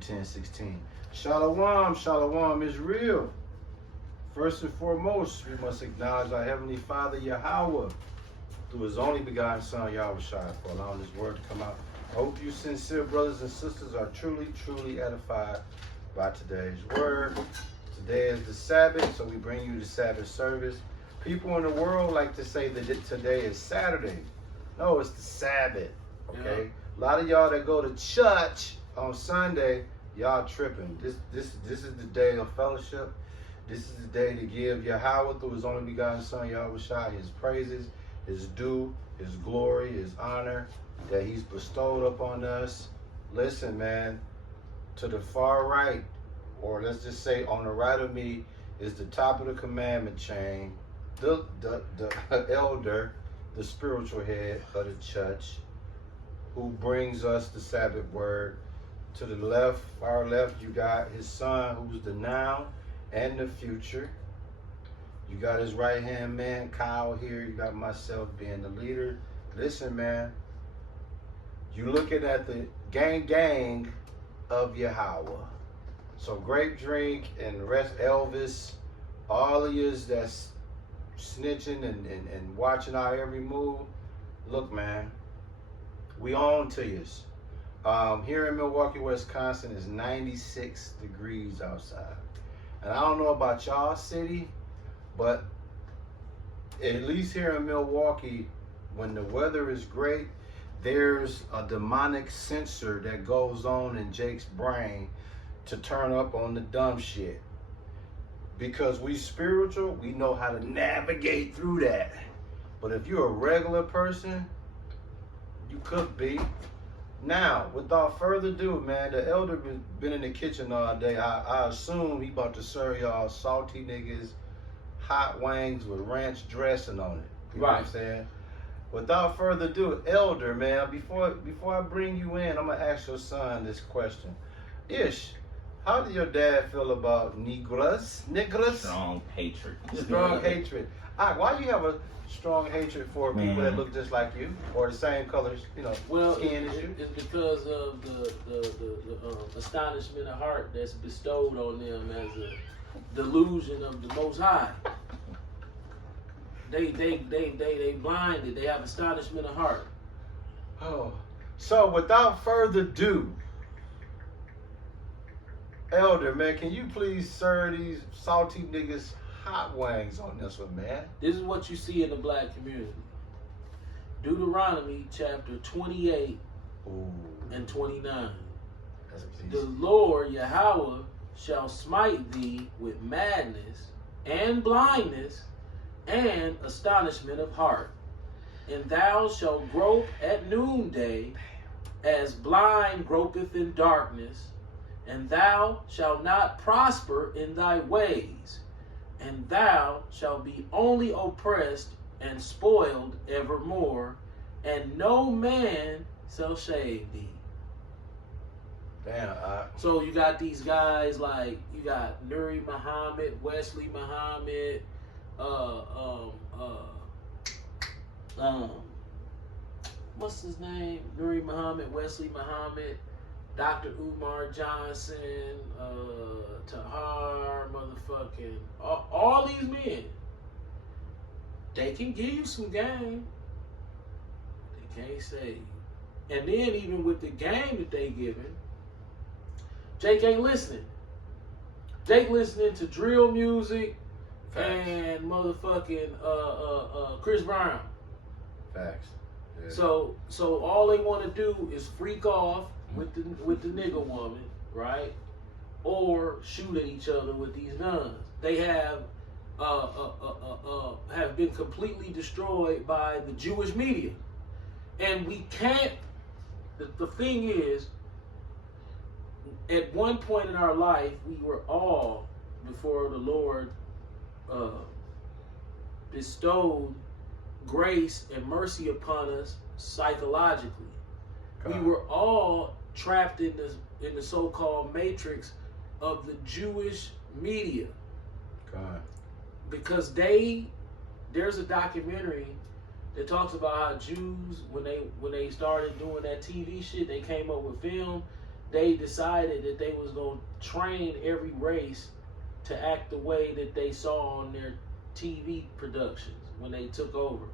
10:16. Shalom, shalom is real. First and foremost, we must acknowledge our Heavenly Father, Yahweh, through His only begotten Son, Yahushua, for allowing His word to come out. I hope you sincere brothers and sisters are truly, truly edified by today's word. Today is the Sabbath, so we bring you the Sabbath service. People in the world like to say that today is Saturday. No, it's the Sabbath, okay? Yeah. A lot of y'all that go to church on Sunday, y'all tripping. This is the day of fellowship. This is the day to give Yahweh through His only begotten Son, Yahushua, His praises, His due, His glory, His honor that He's bestowed upon us. Listen, man, to the far right, or let's just say on the right of me, is the top of the commandment chain, the elder, the spiritual head of the church, who brings us the Sabbath word. To the left, far left, you got His Son, who's the now and the future. You got His right-hand man, Kyle, here. You got myself being the leader. Listen, man, you looking at the gang of Yahweh. So Grape Drink and the rest, Elvis, all of yous that's snitching and watching our every move. Look, man, we on to yous. Here in Milwaukee, Wisconsin, is 96 degrees outside. And I don't know about y'all city, but at least here in Milwaukee, when the weather is great, there's a demonic sensor that goes on in Jake's brain to turn up on the dumb shit. Because we spiritual, we know how to navigate through that. But if you're a regular person, you could be. Now, without further ado, man, the elder been in the kitchen all day. I assume he about to serve y'all salty niggas, hot wings with ranch dressing on it. You know what I'm saying? Without further ado, elder, man, before I bring you in, I'm gonna ask your son this question. Ish, how do your dad feel about Negras? Strong hatred. Strong hatred. Why do you have a strong hatred for people that look just like you or the same colors, skin as you? It's because of the astonishment of heart that's bestowed on them as a delusion of the Most High. They blinded. They have astonishment of heart. Oh, so without further ado, elder, man, can you please serve these salty niggas hot wings on this one, man? This is what you see in the black community. Deuteronomy chapter 28 and 29. The Lord Yahweh shall smite thee with madness and blindness and astonishment of heart. And thou shalt grope at noonday as blind gropeth in darkness, and thou shalt not prosper in thy ways, and thou shalt be only oppressed and spoiled evermore, and no man shall save thee. Damn. So you got these guys like, you got Nuri Muhammad, Wesley Muhammad, what's his name? Nuri Muhammad, Wesley Muhammad, Dr. Umar Johnson, Tahar, motherfucking, all these men. They can give you some game. They can't save you. And then even with the game that they giving, Jake ain't listening. Jake listening to drill music. Facts. And motherfucking Chris Brown. Facts. Yeah. So all they want to do is freak off with the nigga woman, right? Or shoot at each other with these guns. They have been completely destroyed by the Jewish media, and we can't. The thing is, at one point in our life, we were all before the Lord bestowed grace and mercy upon us psychologically. God. We were all trapped in the so-called matrix of the Jewish media. God. Because there's a documentary that talks about how Jews, when they started doing that TV shit, they came up with film. they decided that they was going to train every race to act the way that they saw on their TV productions when they took over.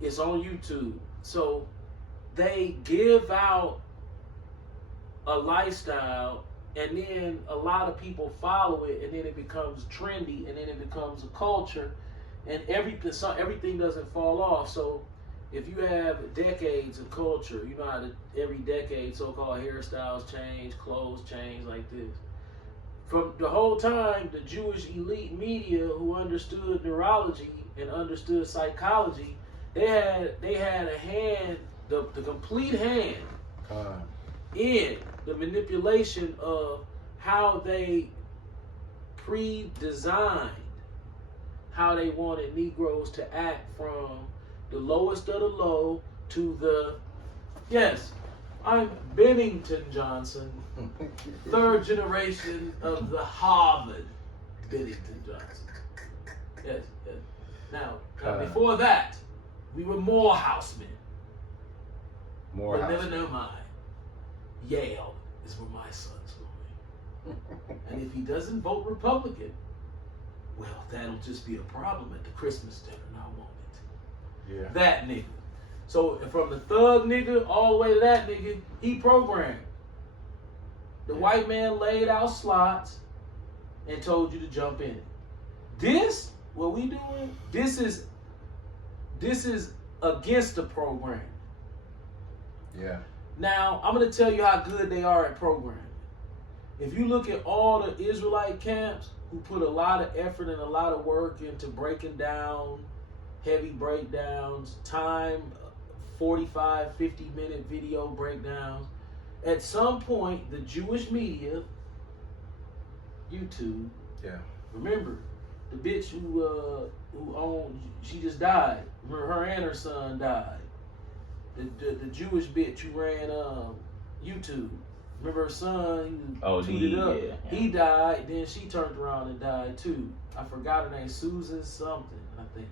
It's on YouTube. So they give out a lifestyle, and then a lot of people follow it, and then it becomes trendy, and then it becomes a culture, and everything doesn't fall off. So if you have decades of culture, you know how every decade so-called hairstyles change, clothes change like this. From the whole time, the Jewish elite media who understood neurology and understood psychology, they had a hand, the complete hand in the manipulation of how they pre-designed how they wanted Negroes to act, from the lowest of the low to the, yes, I'm Bennington Johnson, third generation of the Harvard Bennington Johnson. Yes, yes. Now before that, we were Morehousemen. But never mind. Yale is where my son's going. And if he doesn't vote Republican, well, that'll just be a problem at the Christmas dinner, now won't it? Yeah. That nigga. So from the thug nigga all the way to that nigga, he programmed. The white man laid out slots and told you to jump in it. This, what we doing, this is against the program. Yeah. Now, I'm going to tell you how good they are at programming. If you look at all the Israelite camps who put a lot of effort and a lot of work into breaking down, heavy breakdowns, 45, 50-minute video breakdowns, at some point, the Jewish media, YouTube, remember, the bitch who owned, she just died. Remember, her and her son died. The Jewish bitch who ran YouTube. Remember her son, he tweeted up. Yeah. He died, then she turned around and died too. I forgot her name, Susan something, I think.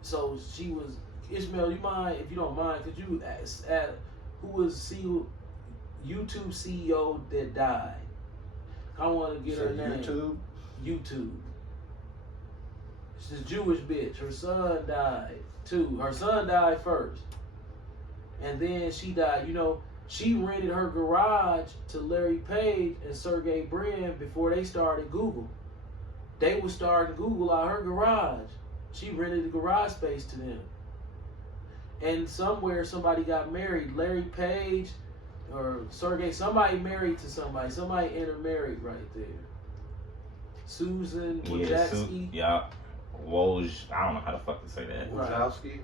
So she was, Ishmael, you mind, if you don't mind, could you ask who was YouTube CEO that died? I want to get her name. YouTube. She's a Jewish bitch. Her son died too. Her son died first. And then she died. You know, she rented her garage to Larry Page and Sergey Brin before they started Google. They were starting Google out her garage. She rented the garage space to them. And somewhere somebody got married. Larry Page or Sergey, somebody married to somebody. Somebody intermarried right there. Susan Wojcicki. Woj, I don't know how the fuck to say that. Wojcicki,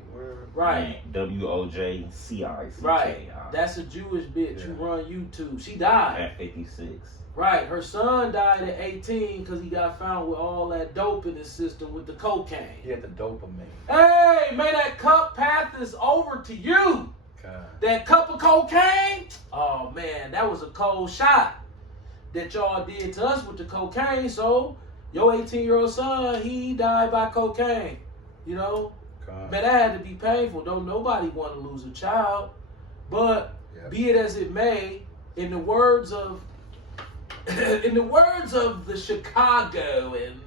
right. WOJCICK. Right. That's a Jewish bitch who run YouTube. She died at 56. Right. Her son died at 18 because he got found with all that dope in his system with the cocaine. He had the dopamine. Hey, may that cup path is over to you. God. That cup of cocaine. Oh man, that was a cold shot that y'all did to us with the cocaine. So your 18-year-old son, he died by cocaine. You know? God. Man, that had to be painful. Don't nobody want to lose a child. But be it as it may, in the words of the Chicagoan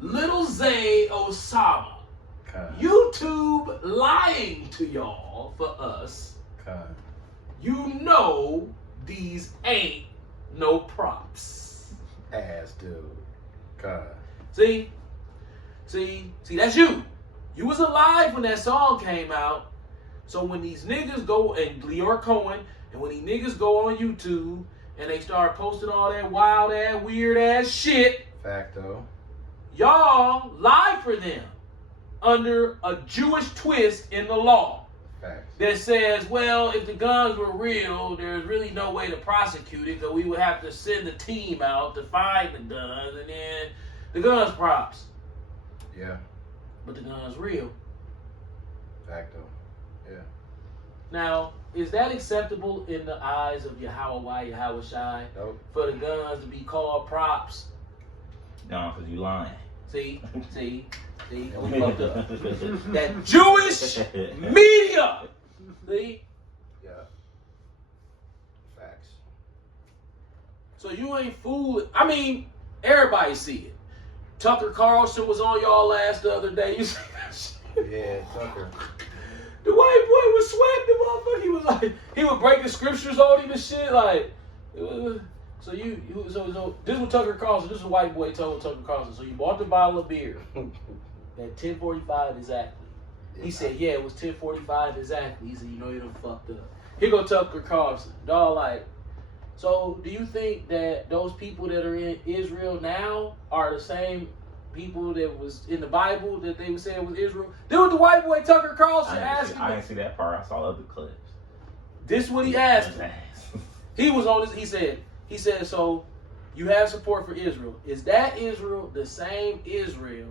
Little Zay Osama, YouTube lying to y'all for us. You know these ain't no props. Ass dude. See, that's you. You was alive when that song came out. So when these niggas go, and Leor Cohen, and when these niggas go on YouTube and they start posting all that wild ass, weird ass shit, facto, y'all lie for them under a Jewish twist in the law. Facts. That says, well, if the guns were real, there's really no way to prosecute it, because we would have to send a team out to find the guns, and then the guns props. Yeah. But the gun's real. Facto. Yeah. Now, is that acceptable in the eyes of Yahweh Shai? Nope. For the guns to be called props? No, because you lying. See, we fucked up. That Jewish media. See? Yeah. So you ain't fooling. I mean, everybody see it. Tucker Carlson was on y'all last the other day. You see that shit? Yeah, Tucker. The white boy was sweating the motherfucker. He was like, he would break the scriptures on him and shit. Like, so this is what Tucker Carlson, this is a white boy told Tucker Carlson. So you bought the bottle of beer at 10:45 exactly. He said, yeah, it was 10:45 exactly. He said, you know, you done fucked up. Here go Tucker Carlson. Dog, like, so do you think that those people that are in Israel now are the same people that was in the Bible that they were saying was Israel? Then what the white boy Tucker Carlson asked him. I didn't see that part. I saw other clips. This is what he asked him. He was on this. He said, so you have support for Israel. Is that Israel the same Israel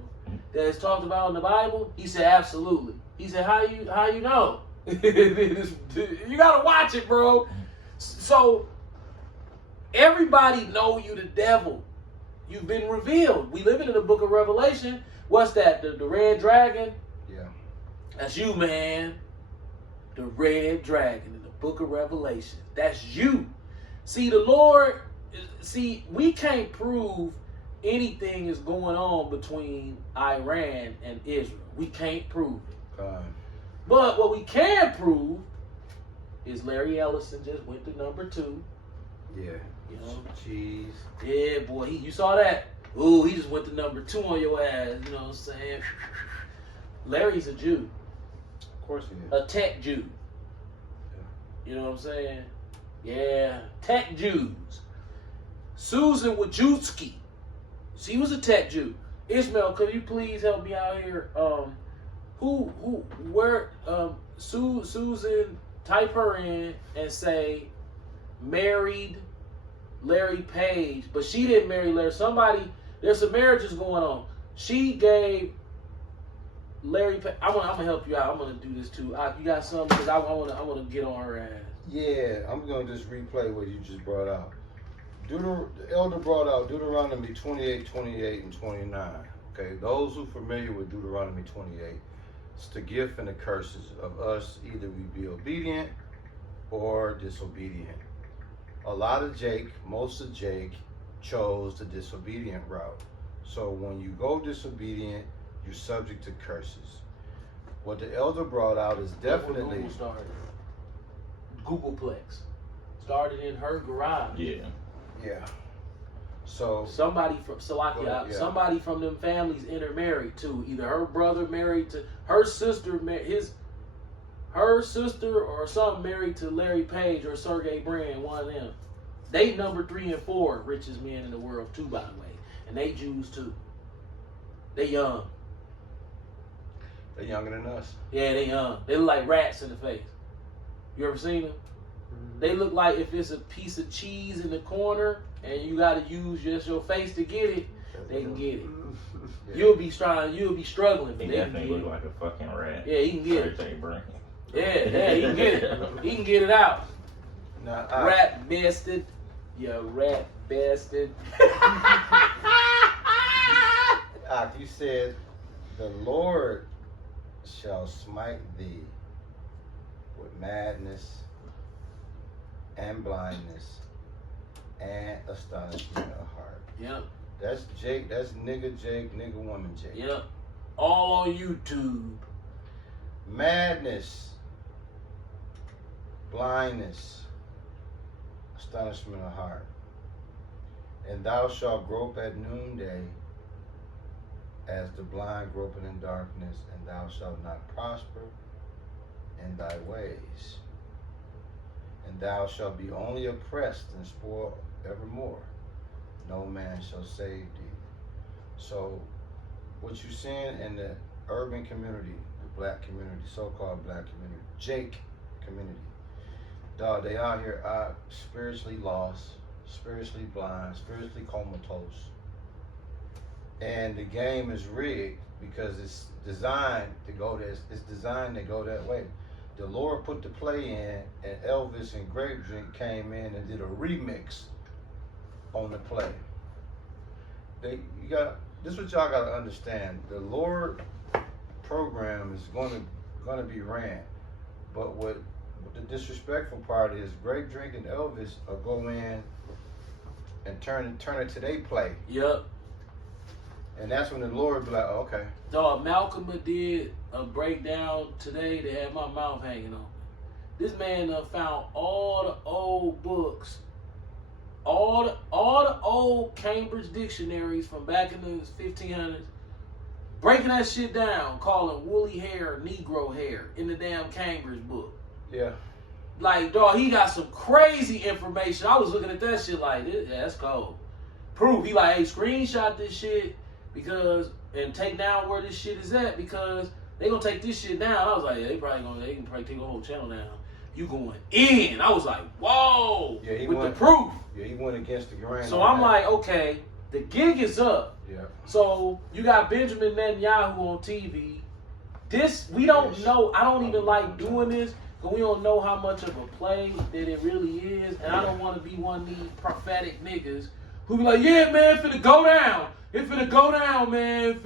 that is talked about in the Bible? He said, absolutely. He said, how you know? You gotta watch it, bro. So everybody know you the devil. You've been revealed. We living in the book of Revelation. What's that? The red dragon? Yeah. That's you, man. The red dragon in the book of Revelation. That's you. See, the Lord, we can't prove anything is going on between Iran and Israel. We can't prove it. But what we can prove is Larry Ellison just went to number 2. Yeah. You know? Cheese. Yeah, boy. You saw that? Ooh, he just went to number 2 on your ass. You know what I'm saying? Larry's a Jew. Of course he is. A tech Jew. You know what I'm saying? Yeah. Tech Jews. Susan Wojcicki. She was a tech Jew. Ishmael, could you please help me out here? Susan, type her in and say married Larry Page, but she didn't marry Larry. There's some marriages going on. She gave Larry Page. I'm gonna help you out. I'm gonna do this too. You got something? Because I wanna get on her ass. Yeah, I'm gonna just replay what you just brought out. The elder brought out Deuteronomy 28, 28, and 29. Okay, those who are familiar with Deuteronomy 28, it's the gift and the curses of us. Either we be obedient or disobedient. Most of Jake chose the disobedient route. So when you go disobedient, you're subject to curses. What the elder brought out is definitely Google started. Googleplex started in her garage. Yeah. Yeah. So Somebody from Salakia, Yeah. somebody from them families intermarried too. Either her brother married to her sister, her sister or something married to Larry Page or Sergey Brin, one of them. They number 3 and 4 richest men in the world too, by the way, and they Jews too. They young. they're younger than us. Yeah, they young. They look like rats in the face. You ever seen them? They look like if it's a piece of cheese in the corner and you got to use just your face to get it, they can get it. Yeah. You'll be struggling. He But they can definitely get look it. like a fucking rat. Yeah, he can get it. Sergey Brin. Yeah, he can get it. He can get it out. Now, Rat bastard. You rat bastard. you said, the Lord shall smite thee with madness and blindness and astonishment of heart. Yep. That's Jake. That's nigga Jake, nigga woman Jake. Yep. All on YouTube. Madness, blindness, astonishment of heart. And thou shalt grope at noonday as the blind groping in darkness, and thou shalt not prosper in thy ways. And thou shalt be only oppressed and spoiled evermore. No man shall save thee. So what you're seeing in the urban community, the black community, so-called black community, Jake community, dog, they out here spiritually lost, spiritually blind, spiritually comatose. And the game is rigged because it's designed to go there. It's designed to go that way. The Lord put the play in, and Elvis and Grape Drink came in and did a remix on the play. This is what y'all gotta understand. The Lord program is gonna be ran, but what the disrespectful part is, Grape Drink and Elvis will go in and turn it to their play. Yep. And that's when the Lord be like, oh, okay. Dog, Malcolm did a breakdown today that had my mouth hanging on. This man found all the old books, all the old Cambridge dictionaries from back in the 1500s, breaking that shit down, calling woolly hair Negro hair in the damn Cambridge book. Yeah. Like, dog, he got some crazy information. I was looking at that shit like, yeah, that's cold. Proof. He like, hey, screenshot this shit and take down where this shit is at because they gonna take this shit down. I was like, yeah, they can probably take a whole channel down. You going in. I was like, whoa, yeah, with the proof. Yeah, he went against the grain. So I'm like, okay, the gig is up. Yeah. So you got Benjamin Netanyahu on TV. We don't know. I don't even like doing this because we don't know how much of a play that it really is. And I don't want to be one of these prophetic niggas who be like, yeah, man, finna go down. It finna go down, man.